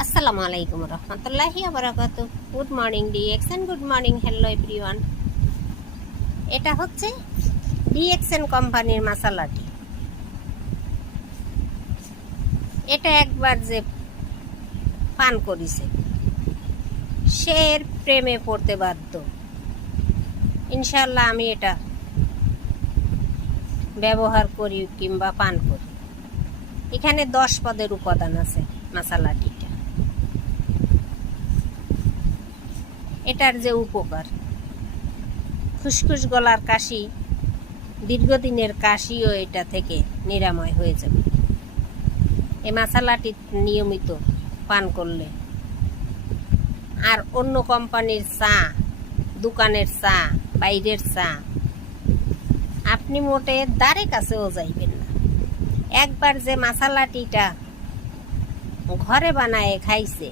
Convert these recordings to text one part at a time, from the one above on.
আসসালামু আলাইকুম রহমতুল্লাহি বারাকাতু। Good morning DXN, good morning, hello everyone. এটা হচ্ছে ডিএক্সএন কোম্পানির মশালাটি। এটা একবার যে পান করিছে সে এর প্রেমে পড়তে বাধ্য। ইনশাল্লাহ আমি এটা ব্যবহার করি কিংবা পান করি। এখানে 10 পদের উপাদান আছে মশালাটিটা। এটার যে উপকার, খুসখুস গলার কাশি, দীর্ঘদিনের কাশিও এটা থেকে নিরাময় হয়ে যাবে এই মশালাটি নিয়মিত পান করলে। আর অন্য কোম্পানির চা, দোকানের চা, বাইরের চা আপনি মোটে দ্বারে কাছেও যাইবেন না। একবার যে মশালাটিটা ঘরে বানায় খাইছে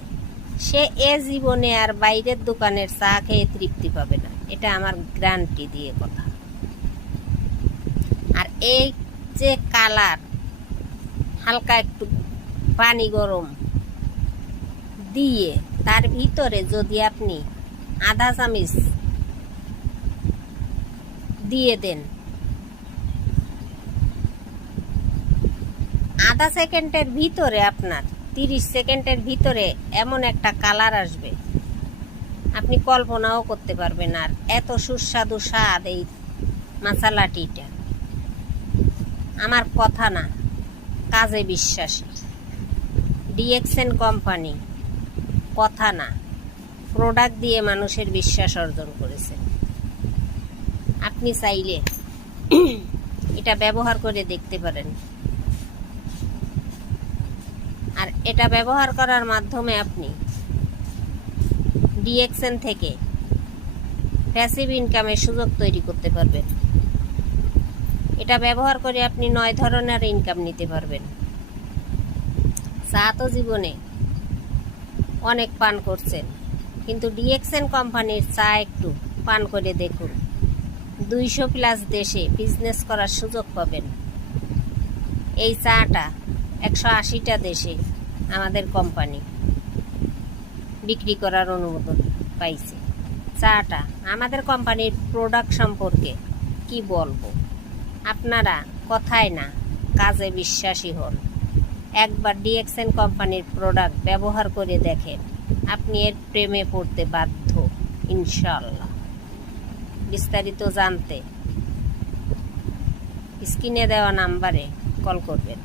সে এ জীবনে আর বাইরের দোকানের চা খেয়ে তৃপ্তি পাবে না, এটা আমার গ্যারান্টি দিয়ে কথা। আর এই যে কালার, হালকা একটু পানি গরম দিয়ে তার ভিতরে যদি আপনি আধা চামচ দিয়ে দেন, আধা সেকেন্ডের ভিতরে আপনার 30 সেকেন্ডের ভিতরে এমন একটা কালার আসবে আপনি কল্পনাও করতে পারবেন। আর এত সুস্বাদু স্বাদ এই মশালাটিটা, আমার কথা না, কাজে বিশ্বাসী। ডিএক্সএন কোম্পানি কথা না, প্রোডাক্ট দিয়ে মানুষের বিশ্বাস অর্জন করেছে। আপনি চাইলে এটা ব্যবহার করে দেখতে পারেন। আর এটা ব্যবহার করার মাধ্যমে আপনি ডিএক্সএন থেকে প্যাসিভ ইনকামের সুযোগ তৈরি করতে পারবেন। এটা ব্যবহার করে আপনি 9 ধরনের ইনকাম নিতে পারবেন। চা তো জীবনে অনেক পান করছেন, কিন্তু ডিএক্সএন কোম্পানির চা একটু পান করে দেখুন। 200+ দেশে বিজনেস করার সুযোগ পাবেন। এই চাটা 180টা দেশে আমাদের কোম্পানি বিক্রি করার অনুমোদন পাইছে। চাটা আমাদের কোম্পানির প্রোডাক্ট সম্পর্কে কি বলবো, আপনারা কথায় না কাজে বিশ্বাসী হন। একবার ডিএক্সএন কোম্পানির প্রোডাক্ট ব্যবহার করে দেখেন, আপনি এর প্রেমে পড়তে বাধ্য ইনশাআল্লাহ। বিস্তারিত জানতে স্ক্রিনে দেওয়া নাম্বারে কল করবেন।